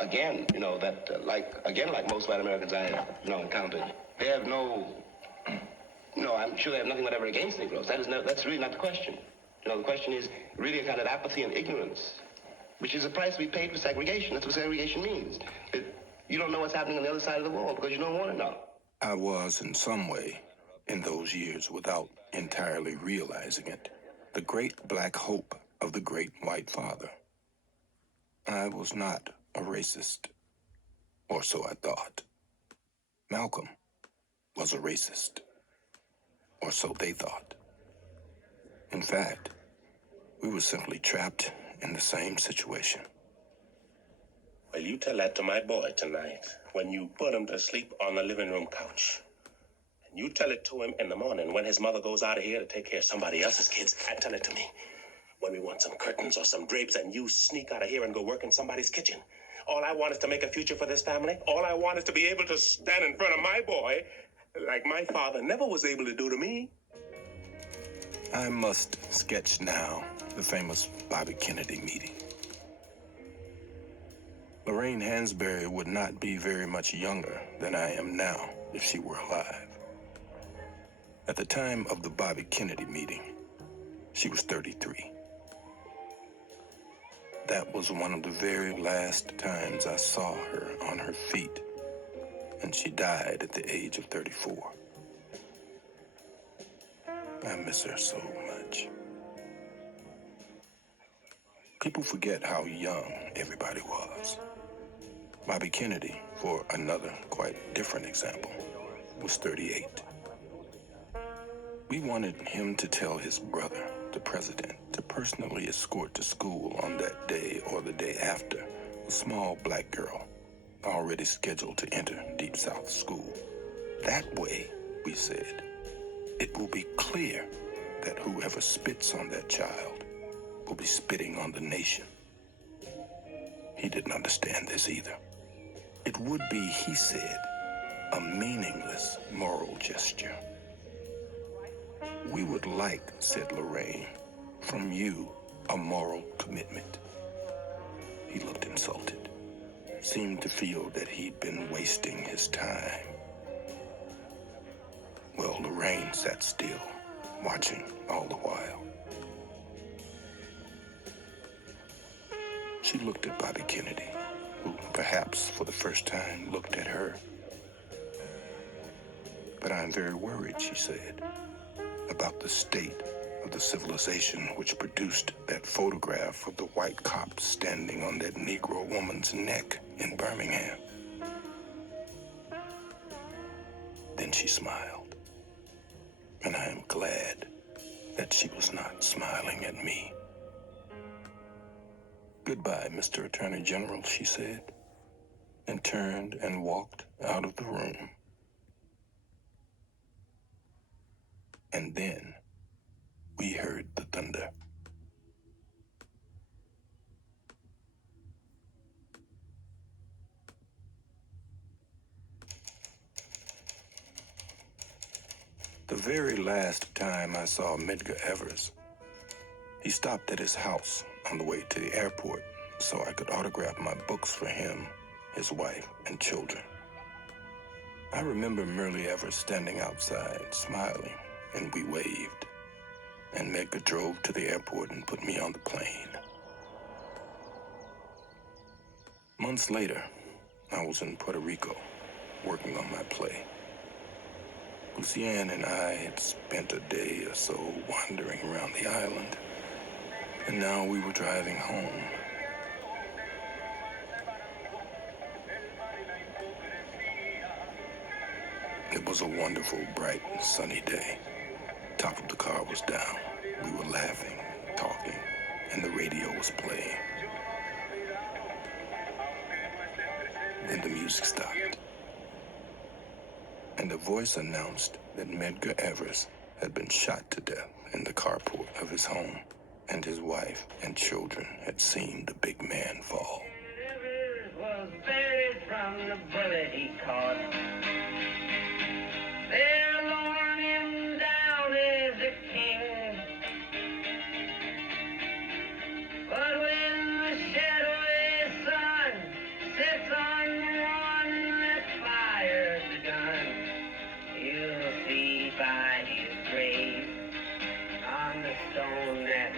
Again, that like most white Americans I encountered, they have I'm sure they have nothing whatever against Negroes. That's really not the question. The question is really a kind of apathy and ignorance, which is the price we paid for segregation. That's what segregation means. You don't know what's happening on the other side of the wall because you don't want to know. I was, in some way, in those years, without entirely realizing it, the great black hope of the great white father. I was not a racist, or so I thought. Malcolm was a racist, or so they thought. In fact, we were simply trapped in the same situation. Well, you tell that to my boy tonight when you put him to sleep on the living room couch. And you tell it to him in the morning when his mother goes out of here to take care of somebody else's kids. And tell it to me when we want some curtains or some drapes and you sneak out of here and go work in somebody's kitchen. All I want is to make a future for this family. All I want is to be able to stand in front of my boy like my father never was able to do to me. I must sketch now the famous Bobby Kennedy meeting. Lorraine Hansberry would not be very much younger than I am now if she were alive. At the time of the Bobby Kennedy meeting, she was 33. That was one of the very last times I saw her on her feet, and she died at the age of 34. I miss her so much. People forget how young everybody was. Bobby Kennedy, for another quite different example, was 38. We wanted him to tell his brother, the president, to personally escort to school on that day or the day after a small black girl already scheduled to enter Deep South School. That way, we said, it will be clear that whoever spits on that child will be spitting on the nation. He didn't understand this either. It would be, he said, a meaningless moral gesture. We would like, said Lorraine, from you a moral commitment. He looked insulted, seemed to feel that he'd been wasting his time. Well, Lorraine sat still, watching all the while. She looked at Bobby Kennedy, who perhaps for the first time looked at her. But I'm very worried, she said, about the state of the civilization which produced that photograph of the white cop standing on that Negro woman's neck in Birmingham. Then she smiled, and I am glad that she was not smiling at me. Goodbye, Mr. Attorney General, she said, and turned and walked out of the room. And then we heard the thunder. The very last time I saw Medgar Evers, he stopped at his house on the way to the airport so I could autograph my books for him, his wife, and children. I remember Myrlie Evers standing outside, smiling, and we waved. And Medgar drove to the airport and put me on the plane. Months later, I was in Puerto Rico, working on my play. Lucienne and I had spent a day or so wandering around the island, and now we were driving home. It was a wonderful, bright, sunny day. Top of the car was down. We were laughing, talking, and the radio was playing. Then the music stopped, and a voice announced that Medgar Evers had been shot to death in the carport of his home, and his wife and children had seen the big man fall. Evers was buried from the bullet he caught. They're lowering him down as a king. But when the shadowy sun stone that